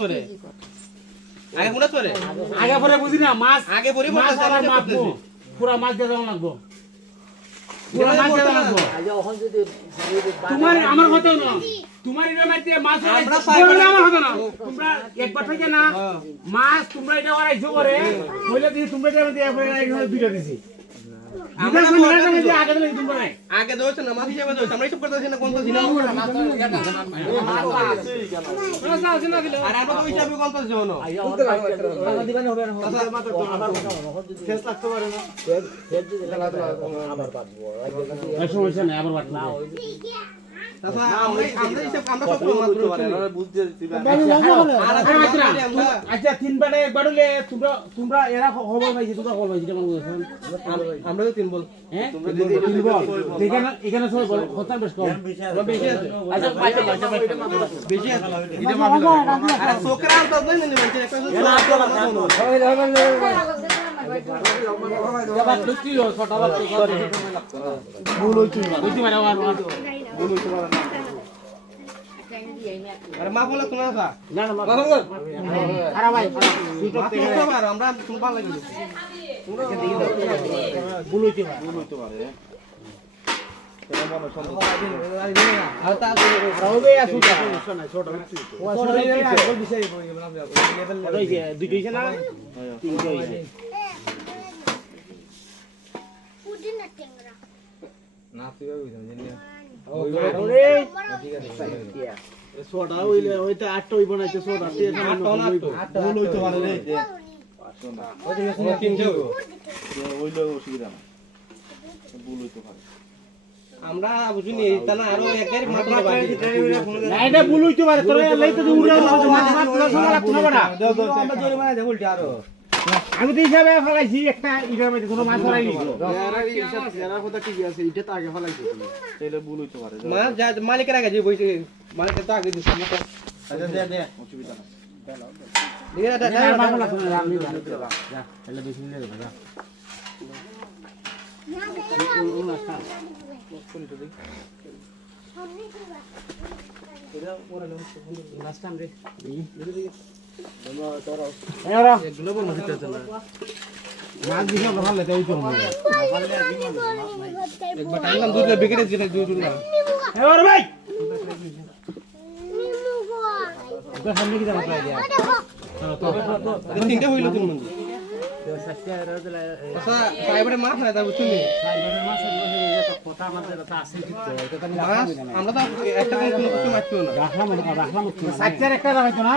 পরে আগে কোনা পরে আগে পরে বুঝি না মাছ আগে পরে মাছ আর মাপবো পুরা মাছ দিয়ে দেওয়া লাগবো পুরা মাছ দিয়ে দেওয়া লাগবো তোমার আমার কথা না তোমার এর মধ্যে মাছ বললে আমার কথা না তোমরা একবার থেকে না মাছ তোমরা এটা ওরাইছো করে কইলে দিই তোমরা এটা দিয়ে পরে এখানে দুইটা দিছি আমরা আগে দিলে তোমরা নাই আগে দোছ না মাছ হিসাবে দোছ আমরা সব করতেছি না কোন তো দিনা আর আমরা তো হিসাবে কোন তো জনো টাকা দিবেন হবে না ফেস লাগতে পারে না ফেস দিলে আবার পাবো সমস্যা নাই আবার বাটনা দাদা আমরা হিসাব আমরা সব মাছ করতে পারে আমরা বুঝতে দিবেন আচ্ছা তিন বারে একবারলে তোমরা এরা খবর পাইছি তোমরা খবর পাইছি কেমন বলছেন আমরা তো তিন বল হ্যাঁ তিন বল এখানে সবাই বল কথা বেশ কম বেশি আছে আচ্ছা বেশি আছে এটা মাফি আরে সোকরা তো দই না মানে একটা জবাব লুচি ছোট বাপ তো করে ভুল হইছে বুঝি মানে আর ভুল হইছে না আরে মা বলে তুমি আসা না না আরে ভাই সুযোগ থেকে আমরা তুমি ভালো লাগে ভুল হইছে পারে আর তা রাউবে আসু ছোট ছোট বিষয় দুটো হইছে না তিনটা হইছে পুদিনা টেংরা না তুই হইছে জানি সোডা হইলে হইতে 8টা হইব না যে সোডা 8টা ভুল হইতে পারে রে যে ওই তিনটে ওইলো অসুবিধা না ভুল হইতে পারে আমরা বুঝিনি তা না আরো একের মাত্র বাকি না এটা ভুল হইতে পারে তোরা লই তো উড়ে মাছ সোডা লাগতো না বড়া আমরা জরিমানা দেব উল্টে আরো আমি তো হিসাবে ফলাইছি একটা ইটার মধ্যে কোনো মাছ ফলাইনি এরা কথা ঠিক আছে এটা তো আগে ফলাইছো তুমি তাইলে ভুল হইতে পারে মাছ যা মালিকের আগে যে বইছে মালিকের তো আগে দিছে আচ্ছা দে অসুবিধা না দিয়ে এটা না মাছ লাগতো না আমি যা তাহলে বেশি নিয়ে যাবে যা এগুলো বল মাছ দিতে না মাছ দিলে ভালো লাগে এই তো একবার টাইম দুধ বিকেটে দিতে দুধ না এবার ভাই নিমু গোয়া তো সামনে কি যাবে দিয়া তিনটে হইলো তিন মন্দির আচ্ছা সাইবারে মাছ না তা বুঝছিনি মাছ আমরা তো একটা কোনো কিছু মাছ না রাখলাম রাখলাম সাইডের একটা রাখাইতো না